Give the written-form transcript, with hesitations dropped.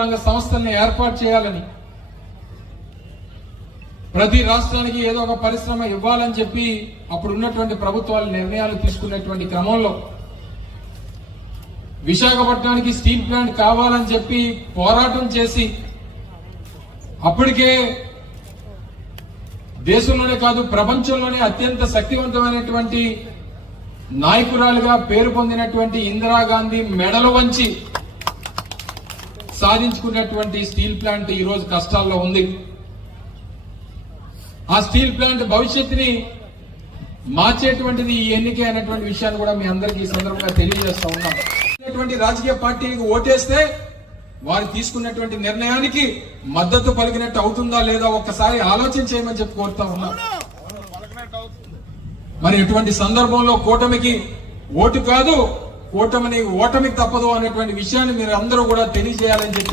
రంగ సంస్థల్ని ఏర్పాటు చేయాలని, ప్రతి రాష్ట్రానికి ఏదో ఒక పరిశ్రమ ఇవ్వాలని చెప్పి అప్పుడు ఉన్నటువంటి ప్రభుత్వాలు నిర్ణయాలు తీసుకున్నటువంటి క్రమంలో విశాఖపట్నానికి స్టీల్ ప్లాంట్ కావాలని చెప్పి పోరాటం చేసి అప్పటికే దేశంలోనే కాదు ప్రపంచంలోనే అత్యంత శక్తివంతమైనటువంటి నాయకురాలుగా పేరు పొందినటువంటి ఇందిరాగాంధీ మెడలు వంచి సాధించుకున్నటువంటి స్టీల్ ప్లాంట్ ఈ రోజు కష్టాల్లో ఉంది. ఆ స్టీల్ ప్లాంట్ భవిష్యత్తుని మార్చేటువంటిది ఈ ఎన్నిక అనేటువంటి విషయాన్ని కూడా మీ అందరికీ ఈ సందర్భంగా తెలియజేస్తా ఉన్నాం. రాజకీయ పార్టీలకు ఓటేస్తే వారు తీసుకున్నటువంటి నిర్ణయానికి మద్దతు పలికినట్టు అవుతుందా లేదా ఒక్కసారి ఆలోచన చేయమని చెప్పి కోరుతా ఉన్నాం. మరి ఇటువంటి సందర్భంలో కూటమికి ఓటు కాదు, ఓటమికి తప్పదు అనేటువంటి విషయాన్ని మీరు అందరూ కూడా తెలియజేయాలని చెప్పి